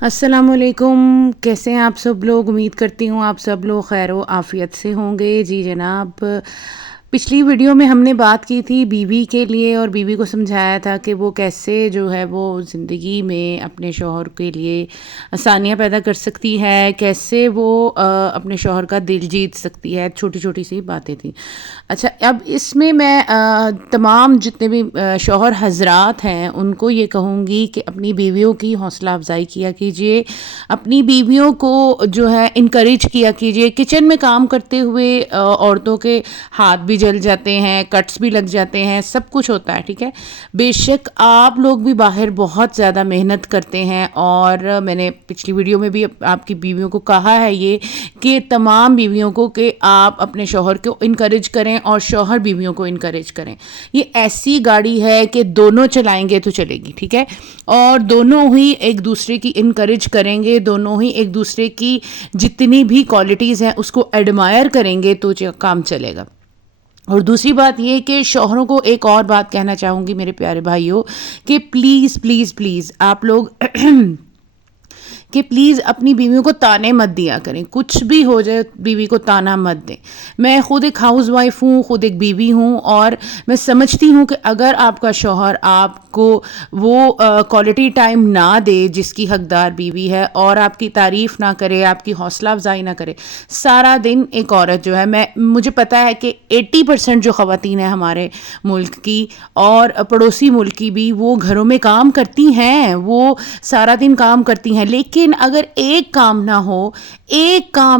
السلام علیکم، کیسے ہیں آپ سب لوگ؟ امید کرتی ہوں آپ سب لوگ خیر و عافیت سے ہوں گے. جی جناب، پچھلی ویڈیو میں ہم نے بات کی تھی بیوی کے لیے، اور بیوی کو سمجھایا تھا کہ وہ کیسے جو ہے وہ زندگی میں اپنے شوہر کے لیے آسانیاں پیدا کر سکتی ہے، کیسے وہ اپنے شوہر کا دل جیت سکتی ہے. چھوٹی چھوٹی سی باتیں تھیں. اچھا، اب اس میں تمام جتنے بھی شوہر حضرات ہیں ان کو یہ کہوں گی کہ اپنی بیویوں کی حوصلہ افزائی کیا کیجیے، اپنی بیویوں کو جو ہے انکریج کیا کیجیے. کچن میں کام کرتے ہوئے عورتوں کے ہاتھ بھی جل جاتے ہیں، کٹس بھی لگ جاتے ہیں، سب کچھ ہوتا ہے، ٹھیک ہے. بے شک آپ لوگ بھی باہر بہت زیادہ محنت کرتے ہیں، اور میں نے پچھلی ویڈیو میں بھی آپ کی بیویوں کو کہا ہے یہ کہ تمام بیویوں کو کہ آپ اپنے شوہر کو انکریج کریں اور شوہر بیویوں کو انکریج کریں. یہ ایسی گاڑی ہے کہ دونوں چلائیں گے تو چلے گی، ٹھیک ہے. اور دونوں ہی ایک دوسرے کی انکریج کریں گے، دونوں ہی ایک دوسرے کی جتنی بھی کوالٹیز ہیں اس کو ایڈمائر کریں گے تو کام چلے گا. اور دوسری بات یہ کہ شوہروں کو ایک اور بات کہنا چاہوں گی میرے پیارے بھائیوں، کہ پلیز پلیز پلیز آپ لوگ کہ پلیز اپنی بیویوں کو تانے مت دیا کریں. کچھ بھی ہو جائے بیوی کو تانا مت دیں. میں خود ایک ہاؤس وائف ہوں، خود ایک بیوی ہوں، اور میں سمجھتی ہوں کہ اگر آپ کا شوہر آپ کو وہ کوالٹی ٹائم نہ دے جس کی حقدار بیوی ہے، اور آپ کی تعریف نہ کرے، آپ کی حوصلہ افزائی نہ کرے سارا دن. ایک عورت جو ہے، مجھے پتا ہے کہ 80% جو خواتین ہیں ہمارے ملک کی اور پڑوسی ملک کی بھی، وہ گھروں میں کام کرتی ہیں، وہ سارا دن کام کرتی ہیں، لیکن اگر ایک کام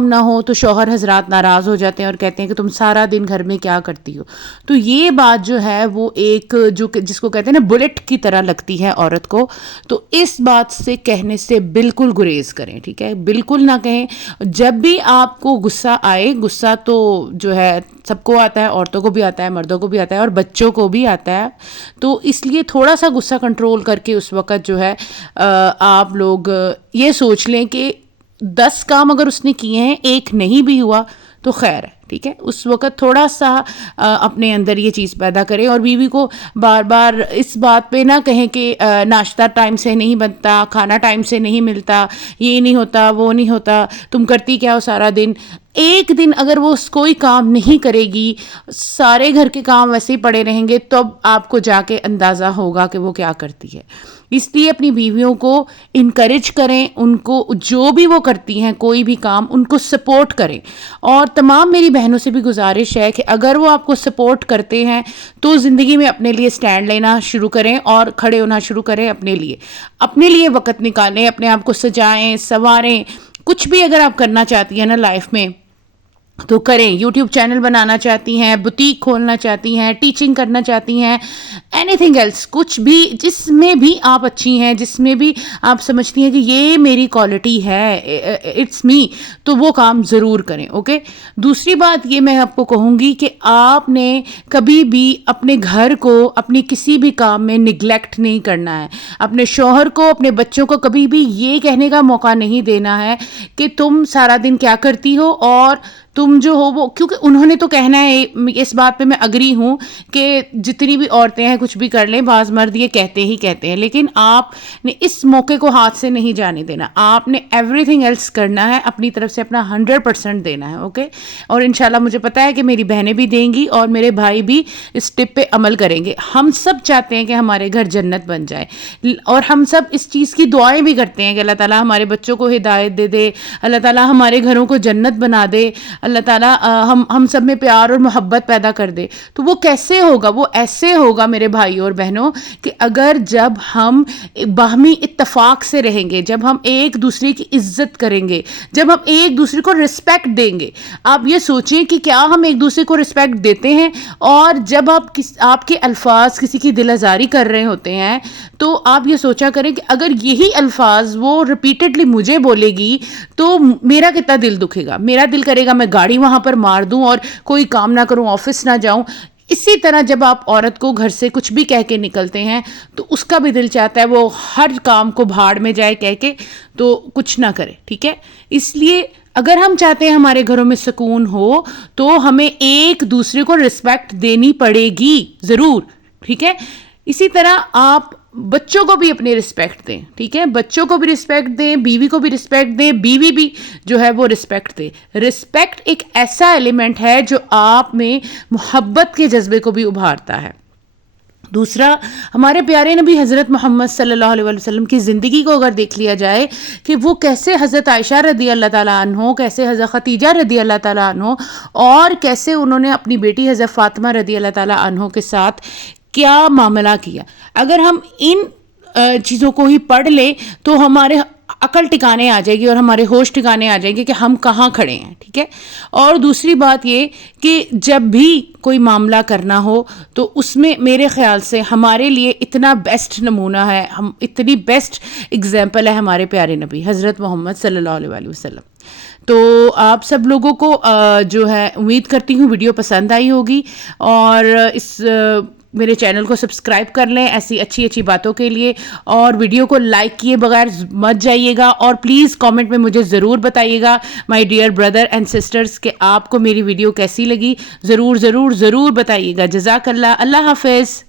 نہ ہو تو شوہر حضرات ناراض ہو جاتے ہیں اور کہتے ہیں کہ تم سارا دن گھر میں کیا کرتی ہو. تو یہ بات جو ہے وہ ایک جس کو کہتے ہیں نا بلٹ کی طرح لگتی ہے عورت کو. تو اس بات سے کہنے سے بالکل گریز کریں، ٹھیک ہے. بالکل نہ کہیں. جب بھی آپ کو غصہ آئے، غصہ تو جو ہے سب کو آتا ہے، عورتوں کو بھی آتا ہے، مردوں کو بھی آتا ہے، اور بچوں کو بھی آتا ہے. تو اس لیے تھوڑا سا غصہ کنٹرول کر کے اس وقت جو ہے آپ لوگ یہ سوچ لیں کہ 10 کام اگر اس نے کیے ہیں، ایک نہیں بھی ہوا تو خیر ہے، ٹھیک ہے. اس وقت تھوڑا سا اپنے اندر یہ چیز پیدا کریں، اور بیوی کو بار بار اس بات پہ نہ کہیں کہ ناشتہ ٹائم سے نہیں بنتا، کھانا ٹائم سے نہیں ملتا، یہ نہیں ہوتا، وہ نہیں ہوتا، تم کرتی کیا ہو سارا دن. ایک دن اگر وہ کوئی کام نہیں کرے گی، سارے گھر کے کام ویسے ہی پڑے رہیں گے، تب آپ کو جا کے اندازہ ہوگا کہ وہ کیا کرتی ہے. اس لیے اپنی بیویوں کو انکریج کریں، ان کو جو بھی وہ کرتی ہیں کوئی بھی کام ان کو سپورٹ کریں. اور تمام میری بہنوں سے بھی گزارش ہے کہ اگر وہ آپ کو سپورٹ کرتے ہیں تو زندگی میں اپنے لیے سٹینڈ لینا شروع کریں اور کھڑے ہونا شروع کریں. اپنے لیے وقت نکالیں، اپنے آپ کو سجائیں، سنواریں. کچھ بھی اگر آپ کرنا چاہتی ہیں نا لائف میں تو کریں. یوٹیوب چینل بنانا چاہتی ہیں، بوتیک کھولنا چاہتی ہیں، ٹیچنگ کرنا چاہتی ہیں، اینی تھنگ ایلس، کچھ بھی جس میں بھی آپ اچھی ہیں، جس میں بھی آپ سمجھتی ہیں کہ یہ میری کوالٹی ہے، اٹس می، تو وہ کام ضرور کریں. اوکے. دوسری بات یہ میں آپ کو کہوں گی کہ آپ نے کبھی بھی اپنے گھر کو اپنی کسی بھی کام میں نگلیکٹ نہیں کرنا ہے. اپنے شوہر کو، اپنے بچوں کو کبھی بھی یہ کہنے کا موقع نہیں دینا ہے کہ تم سارا دن کیا کرتی ہو اور تم جو ہو وہ، کیونکہ انہوں نے تو کہنا ہے. اس بات پہ میں اگری ہوں کہ جتنی بھی عورتیں ہیں کچھ بھی کر لیں، بعض مرد یہ کہتے ہیں، لیکن آپ نے اس موقع کو ہاتھ سے نہیں جانے دینا. آپ نے ایوری تھنگ ایلس کرنا ہے، اپنی طرف سے اپنا 100% دینا ہے. اوکے. اور انشاءاللہ مجھے پتا ہے کہ میری بہنیں بھی دیں گی اور میرے بھائی بھی اس ٹپ پہ عمل کریں گے. ہم سب چاہتے ہیں کہ ہمارے گھر جنت بن جائے، اور ہم سب اس چیز کی دعائیں بھی کرتے ہیں کہ اللہ تعالیٰ ہمارے بچوں کو ہدایت دے دے، اللہ تعالیٰ ہمارے گھروں کو جنت بنا دے، اللہ تعالیٰ ہم سب میں پیار اور محبت پیدا کر دے. تو وہ کیسے ہوگا؟ وہ ایسے ہوگا میرے بھائیوں اور بہنوں کہ اگر جب ہم باہمی اتفاق سے رہیں گے، جب ہم ایک دوسرے کی عزت کریں گے، جب ہم ایک دوسرے کو رسپیکٹ دیں گے. آپ یہ سوچیں کہ کیا ہم ایک دوسرے کو رسپیکٹ دیتے ہیں؟ اور جب آپ کے الفاظ کسی کی دل آزاری کر رہے ہوتے ہیں تو آپ یہ سوچا کریں کہ اگر یہی الفاظ وہ ریپیٹڈلی مجھے بولے گی تو میرا کتنا دل دکھے گا. میرا دل کرے گا میں گاڑی وہاں پر مار دوں اور کوئی کام نہ کروں، آفس نہ جاؤں. اسی طرح جب آپ عورت کو گھر سے کچھ بھی کہہ کے نکلتے ہیں تو اس کا بھی دل چاہتا ہے وہ ہر کام کو بھاڑ میں جائے کہہ کے تو کچھ نہ کرے، ٹھیک ہے. اس لیے اگر ہم چاہتے ہیں ہمارے گھروں میں سکون ہو تو ہمیں ایک دوسرے کو رسپیکٹ دینی پڑے گی ضرور، ٹھیک ہے. اسی طرح آپ بچوں کو بھی اپنی رسپیکٹ دیں, ٹھیک ہے, بچوں کو بھی رسپیکٹ دیں, بیوی کو بھی رسپیکٹ دیں, بیوی بھی جو ہے وہ رسپیکٹ دے. رسپیکٹ ایک ایسا ایلیمنٹ ہے جو آپ میں محبت کے جذبے کو بھی ابھارتا ہے. دوسرا, ہمارے پیارے نبی حضرت محمد صلی اللہ علیہ وسلم کی زندگی کو اگر دیکھ لیا جائے کہ وہ کیسے حضرت عائشہ رضی اللہ تعالیٰ عنہ, کیسے حضرت خدیجہ رضی اللہ تعالیٰ عنہ, اور کیسے انہوں نے اپنی بیٹی حضرت فاطمہ رضی اللہ تعالیٰ عنہ کے ساتھ کیا معاملہ کیا, اگر ہم ان چیزوں کو ہی پڑھ لیں تو ہمارے عقل ٹکانے آ جائے گی اور ہمارے ہوش ٹکانے آ جائیں گے کہ ہم کہاں کھڑے ہیں, ٹھیک ہے. اور دوسری بات یہ کہ جب بھی کوئی معاملہ کرنا ہو تو اس میں میرے خیال سے ہمارے لیے اتنا بیسٹ نمونہ ہے, ہم اتنی بیسٹ اگزامپل ہے ہمارے پیارے نبی حضرت محمد صلی اللہ علیہ وسلم. تو آپ سب لوگوں کو جو ہے امید کرتی ہوں ویڈیو پسند آئی ہوگی, اور اس میرے چینل کو سبسکرائب کر لیں ایسی اچھی اچھی باتوں کے لیے, اور ویڈیو کو لائک کیے بغیر مت جائیے گا, اور پلیز کامنٹ میں مجھے ضرور بتائیے گا my dear brother and sisters کہ آپ کو میری ویڈیو کیسی لگی, ضرور ضرور ضرور بتائیے گا. جزاک اللہ, اللہ حافظ.